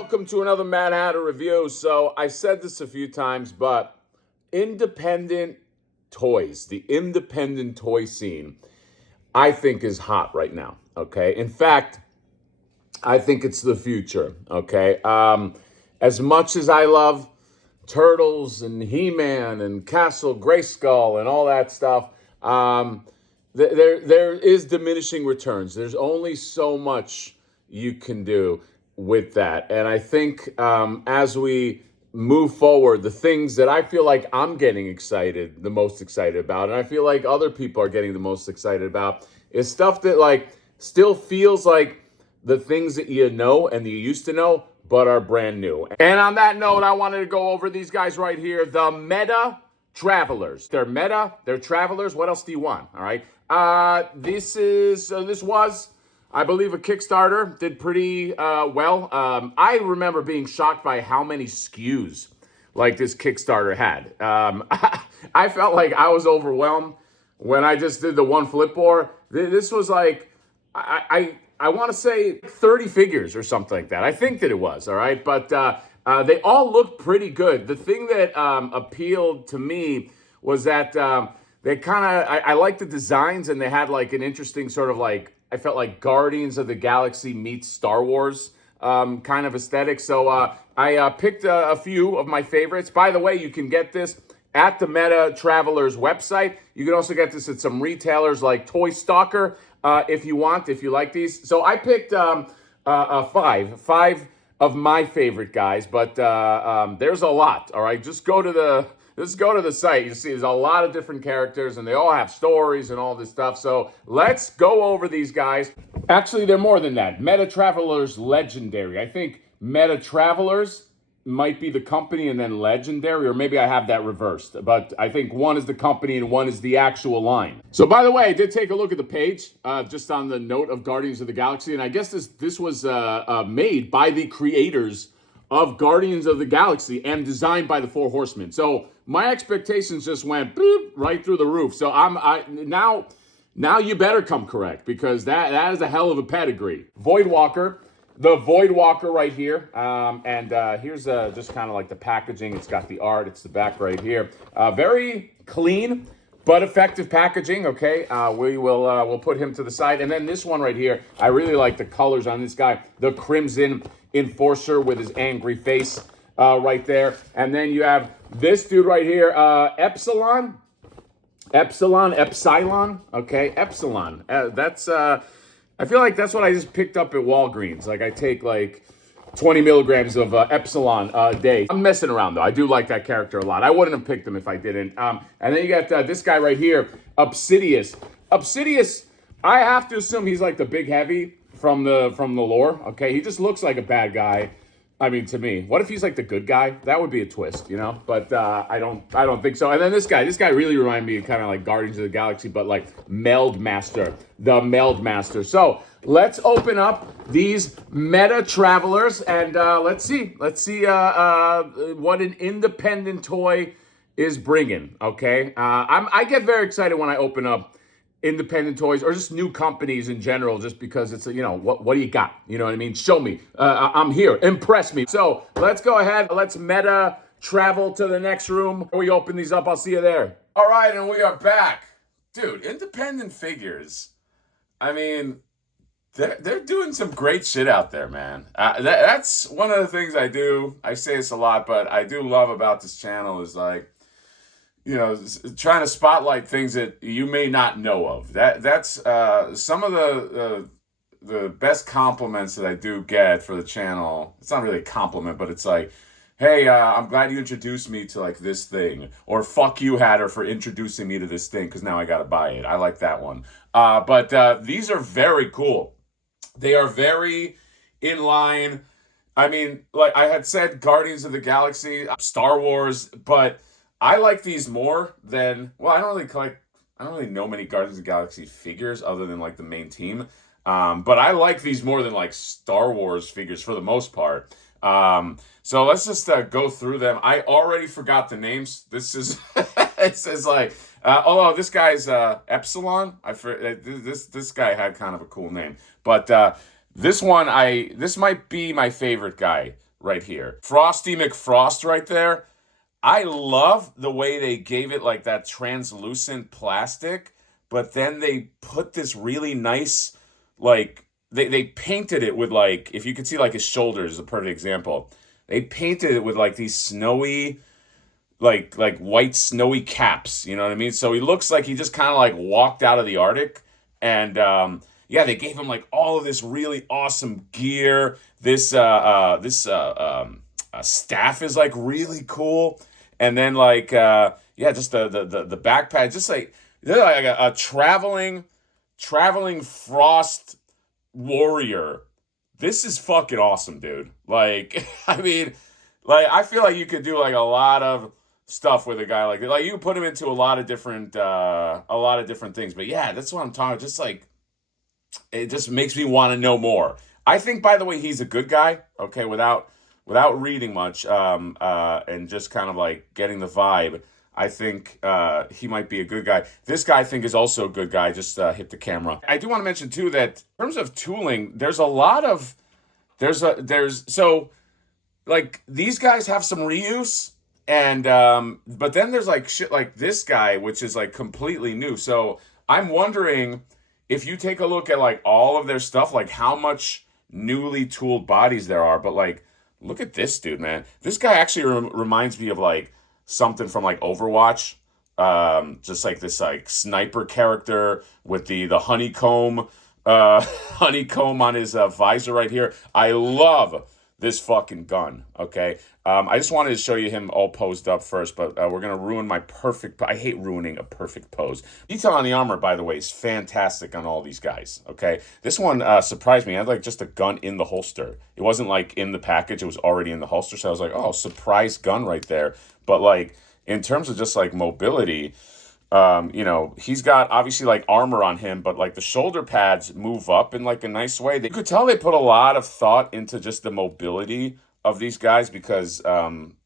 welcome to another Mad Hatter review. So I said this a few times, but independent toys, the independent toy scene, I think is hot right now. Okay, in fact, I think it's the future. Okay, as much as I love Turtles and He-Man and Castle Grayskull and all that stuff, there is diminishing returns. There's only so much you can do with that, and I think as we move forward, the things that I feel like I'm getting the most excited about, and I feel like other people are getting the most excited about, is stuff that like still feels like the things that you know and you used to know, but are brand new. And on that note, I wanted to go over these guys right here, the Meta Travelers. They're Meta, they're Travelers. What else do you want? All right. This was, I believe, a Kickstarter. Did pretty well. I remember being shocked by how many SKUs like this Kickstarter had. I felt like I was overwhelmed when I just did the one Flipboard. This was like, I want to say 30 figures or something like that. I think that it was, all right? But they all looked pretty good. The thing that appealed to me was that they kind of, I liked the designs, and they had like an interesting sort of like, I felt like Guardians of the Galaxy meets Star Wars kind of aesthetic. So I picked a few of my favorites. By the way, you can get this at the Meta Travelers website. You can also get this at some retailers like Toy Stalker if you like these. So I picked five of my favorite guys, but there's a lot. All right, just go to the site. You see, there's a lot of different characters, and they all have stories and all this stuff. So let's go over these guys. Actually, they're more than that. Meta Travelers Legendary. I think Meta Travelers might be the company and then Legendary, or maybe I have that reversed. But I think one is the company and one is the actual line. So by the way, I did take a look at the page, just on the note of Guardians of the Galaxy, and I guess this was made by the creators of Guardians of the Galaxy and designed by the Four Horsemen. So my expectations just went boop, right through the roof. So now you better come correct, because that is a hell of a pedigree. Voidwalker. The Voidwalker right here, and here's just kind of like the packaging. It's got the art. It's the back right here. Very clean but effective packaging. Okay, we'll put him to the side, and then this one right here. I really like the colors on this guy. The Crimson Enforcer with his angry face right there, and then you have this dude right here, Epsilon. Okay, Epsilon. That's I feel like that's what I just picked up at Walgreens. Like I take like 20 milligrams of Epsilon a day. I'm messing around though. I do like that character a lot. I wouldn't have picked him if I didn't. And then you got this guy right here, Obsidious. Obsidious, I have to assume he's like the big heavy from the lore. Okay, he just looks like a bad guy. I mean, to me, what if he's like the good guy? That would be a twist, you know. But I don't think so. And then this guy really reminded me of kind of like Guardians of the Galaxy, but like Meld Master, the Meld Master. So let's open up these Meta Travelers, and let's see what an independent toy is bringing. Okay, I get very excited when I open up independent toys or just new companies in general, just because it's, you know, what do you got? You know what I mean? Show me. I'm here. Impress me. So let's go ahead. Let's Meta travel to the next room. When we open these up, I'll see you there. All right, and we are back. Dude, independent figures. I mean, they're doing some great shit out there, man. That's one of the things I do. I say this a lot, but I do love about this channel is like, you know, trying to spotlight things that you may not know of. That's some of the best compliments that I do get for the channel. It's not really a compliment, but it's like, hey, I'm glad you introduced me to like this thing, or fuck you, Hatter, for introducing me to this thing, because now I gotta buy it. I like that one. But these are very cool. They are very in line. I mean, like I had said, Guardians of the Galaxy, Star Wars, but I like these more than, well, I don't really know many Guardians of the Galaxy figures other than like the main team. But I like these more than like Star Wars figures for the most part. So let's just go through them. I already forgot the names. This is, it says like, this guy's Epsilon. This guy had kind of a cool name. But this one, this might be my favorite guy. right here. Frosty McFrost right there. I love the way they gave it like that translucent plastic, but then they put this really nice, like, they painted it with like, if you could see like his shoulders is a perfect example. They painted it with like these snowy, like white snowy caps. You know what I mean? So he looks like he just kind of like walked out of the Arctic, and yeah, they gave him like all of this really awesome gear. This staff is like really cool, and then like yeah, just the backpack, just like they're like a traveling frost warrior. This is fucking awesome, dude. Like, I mean, like I feel like you could do like a lot of stuff with a guy like that. Like you can put him into a lot of different things. But yeah, that's what I'm talking about. Just like it just makes me want to know more. I think, by the way, he's a good guy. Okay, without reading much, and just kind of like getting the vibe. I think he might be a good guy. This guy, I think, is also a good guy. Just hit the camera. I do want to mention too that in terms of tooling, there's a lot of there's so like these guys have some reuse, and but then there's like shit like this guy, which is like completely new. So I'm wondering if you take a look at like all of their stuff, like how much newly tooled bodies there are. But like, look at this dude, man. This guy actually reminds me of like something from like Overwatch. Just like this like sniper character with the honeycomb honeycomb on his visor right here. I love this fucking gun. Okay, I just wanted to show you him all posed up first, but we're gonna ruin my perfect. I hate ruining a perfect pose. Detail on the armor, by the way, is fantastic on all these guys. Okay, this one surprised me. I had like just a gun in the holster. It wasn't like in the package; it was already in the holster. So I was like, oh, surprise gun right there. But like in terms of just like mobility. You know, he's got obviously like armor on him, but like the shoulder pads move up in like a nice way. You could tell they put a lot of thought into just the mobility of these guys because,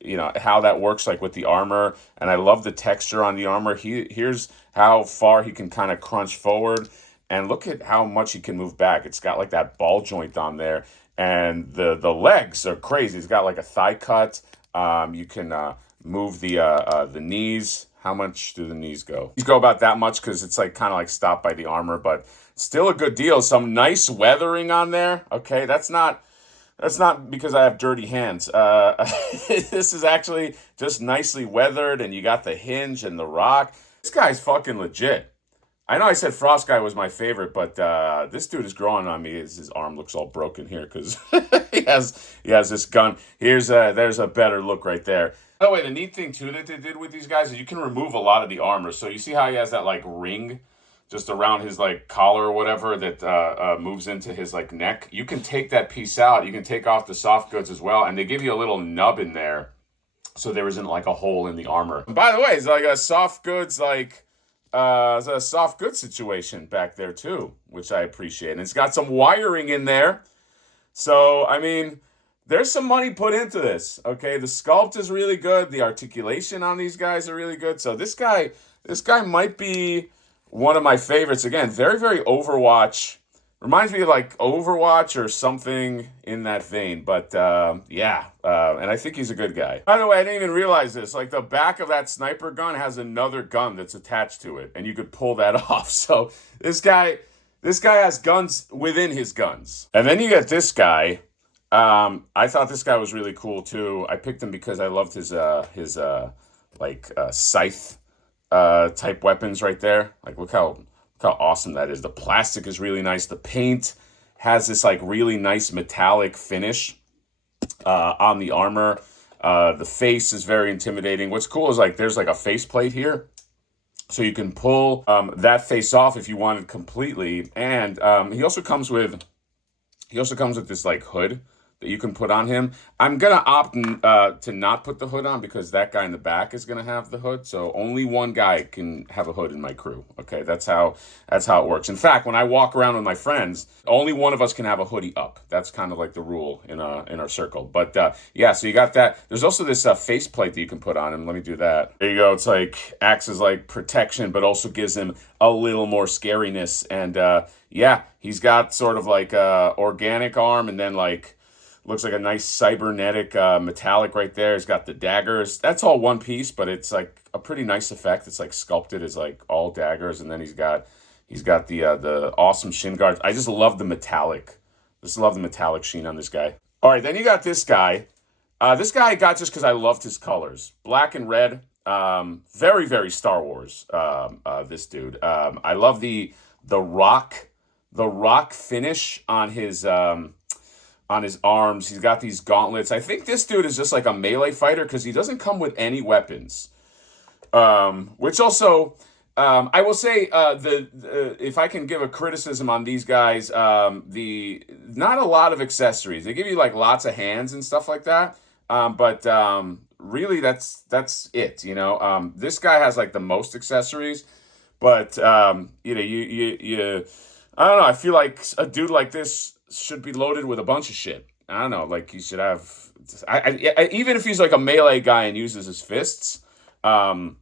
you know, how that works like with the armor. And I love the texture on the armor. Here's how far he can kind of crunch forward, and look at how much he can move back. It's got like that ball joint on there, and the legs are crazy. He's got like a thigh cut. You can move the knees. How much do the knees go? These go about that much because it's like kind of like stopped by the armor, but still a good deal. Some nice weathering on there. Okay, that's not because I have dirty hands. This is actually just nicely weathered, and you got the hinge and the rock. This guy's fucking legit. I know I said Frost Guy was my favorite, but this dude is growing on me. His arm looks all broken here because he has this gun. There's a better look right there. By the way, the neat thing too that they did with these guys is you can remove a lot of the armor. So you see how he has that like ring just around his like collar or whatever that moves into his like neck. You can take that piece out. You can take off the soft goods as well, and they give you a little nub in there, so there isn't like a hole in the armor. And by the way, it's like a soft goods it's a soft goods situation back there too, which I appreciate. And it's got some wiring in there, so I mean. There's some money put into this, okay? The sculpt is really good. The articulation on these guys are really good. So this guy might be one of my favorites. Again, very, very Overwatch. Reminds me of like Overwatch or something in that vein. But yeah, and I think he's a good guy. By the way, I didn't even realize this. Like the back of that sniper gun has another gun that's attached to it, and you could pull that off. So this guy has guns within his guns. And then you get this guy. I thought this guy was really cool too. I picked him because I loved his scythe type weapons right there. Like look how awesome that is. The plastic is really nice. The paint has this like really nice metallic finish on the armor. The face is very intimidating. What's cool is like there's like a faceplate here. So you can pull that face off if you want it completely. And he also comes with this like hood that you can put on him. I'm gonna opt to not put the hood on because that guy in the back is gonna have the hood. So only one guy can have a hood in my crew. Okay, that's how it works. In fact, when I walk around with my friends, only one of us can have a hoodie up. That's kind of like the rule in our circle. But yeah, so you got that. There's also this faceplate that you can put on him. Let me do that. There you go. It's like acts as like protection, but also gives him a little more scariness. And yeah, he's got sort of like a organic arm and then like Looks like a nice cybernetic metallic right there. He's got the daggers. That's all one piece, but it's like a pretty nice effect. It's like sculpted as like all daggers, and then he's got the awesome shin guards. I just love the metallic. Just love the metallic sheen on this guy. All right, then you got this guy. This guy I got just because I loved his colors, black and red. Very very Star Wars. This dude. I love the rock finish on his arms. He's got these gauntlets. I think this dude is just like a melee fighter because he doesn't come with any weapons. Which also, I will say, if I can give a criticism on these guys, not a lot of accessories. They give you like lots of hands and stuff like that. But really, that's it. This guy has like the most accessories, but you I don't know. I feel like a dude like this should be loaded with a bunch of shit. I don't know. Like he should have. Even if he's like a melee guy and uses his fists, I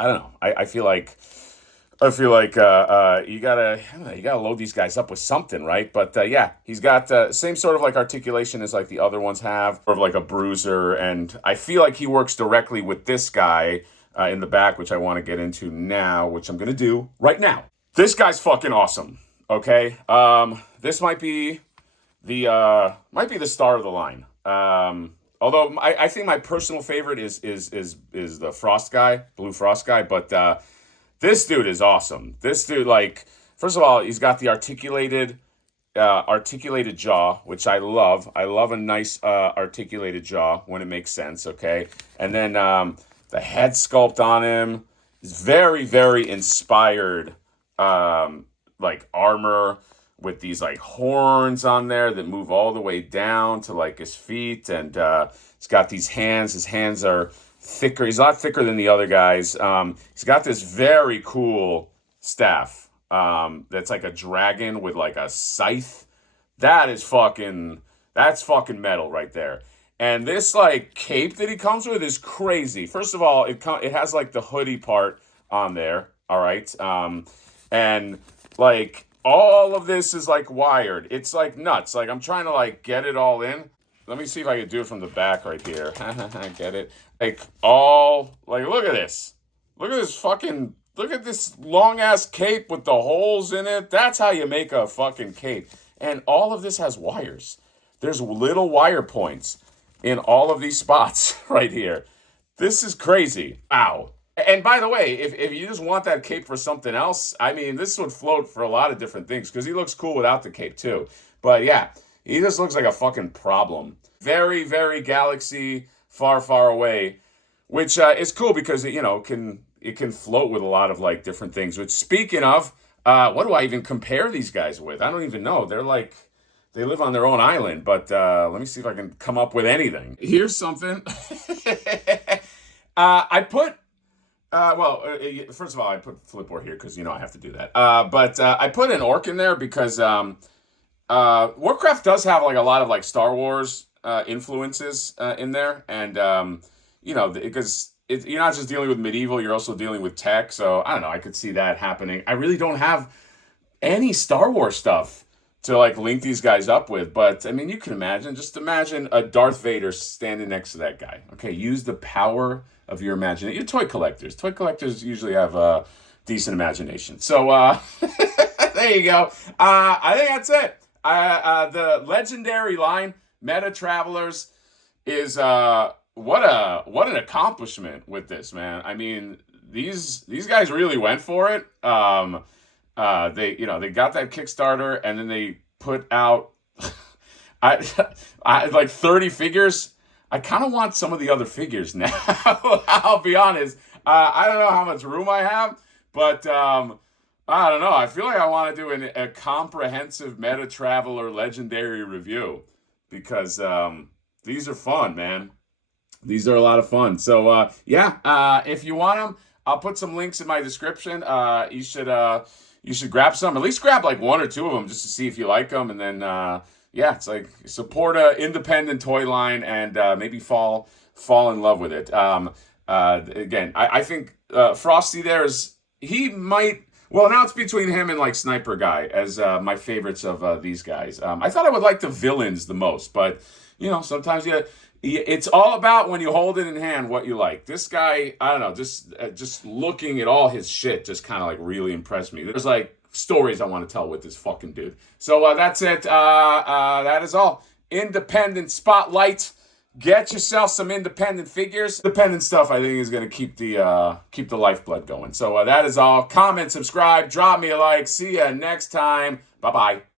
don't know. I feel like you gotta load these guys up with something, right? But yeah, he's got same sort of like articulation as like the other ones have, sort of like a bruiser, and I feel like he works directly with this guy in the back, which I want to get into now, which I'm gonna do right now. This guy's fucking awesome. Okay, this might be the star of the line. Although I think my personal favorite is the Frost guy, Blue Frost guy, but this dude is awesome. This dude, like, first of all, he's got the articulated jaw, which I love. I love a nice articulated jaw when it makes sense. Okay, and then the head sculpt on him is very very inspired. Like armor with these like horns on there that move all the way down to like his feet, and he's got these hands. His hands are thicker. He's a lot thicker than the other guys. He's got this very cool staff that's like a dragon with like a scythe. That's fucking metal right there. And this like cape that he comes with is crazy. First of all, it has like the hoodie part on there. All right, and like all of this is like wired. It's like nuts. Like I'm trying to like get it all in. Let me see if I can do it from the back right here. Get it? Like look at this. Look at this long ass cape with the holes in it. That's how you make a fucking cape. And all of this has wires. There's little wire points in all of these spots right here. This is crazy. Wow. And by the way, if you just want that cape for something else, I mean, this would float for a lot of different things because he looks cool without the cape too. But yeah, he just looks like a fucking problem. Very, very galaxy far, far away, which is cool because it can float with a lot of like different things. Which speaking of, what do I even compare these guys with? I don't even know. They live on their own island. But let me see if I can come up with anything. Here's something. I put. First of all, I put Flipboard here because I have to do that. But I put an orc in there because Warcraft does have like a lot of like Star Wars influences in there, and because you're not just dealing with medieval, you're also dealing with tech. So I don't know. I could see that happening. I really don't have any Star Wars stuff to like link these guys up with, but I mean, you can imagine. Just imagine a Darth Vader standing next to that guy. Okay, use the power of your imagination. You're toy collectors. Toy collectors usually have a decent imagination. So there you go. I think that's it. The legendary line, Meta Travelers, is what an accomplishment with this, man. I mean, these guys really went for it. They got that Kickstarter, and then they put out I like 30 figures. I kind of want some of the other figures now. I'll be honest. I don't know how much room I have, but I don't know. I feel like I want to do a comprehensive Meta Traveler legendary review because these are fun, man. These are a lot of fun. So if you want them, I'll put some links in my description. You should grab some. At least grab like one or two of them just to see if you like them, and then it's like support a independent toy line and maybe fall in love with it. Again, I think Frosty there he might Well, now it's between him and like Sniper Guy as my favorites of these guys. I thought I would like the villains the most, but sometimes it's all about when you hold it in hand what you like. This guy, I don't know, just looking at all his shit just kind of like really impressed me. There's like stories I want to tell with this fucking dude. So that's it. That is all. Independent Spotlight. Get yourself some independent figures. Independent stuff, I think, is going to keep the lifeblood going. So that is all. Comment, subscribe, drop me a like. See ya next time. Bye bye.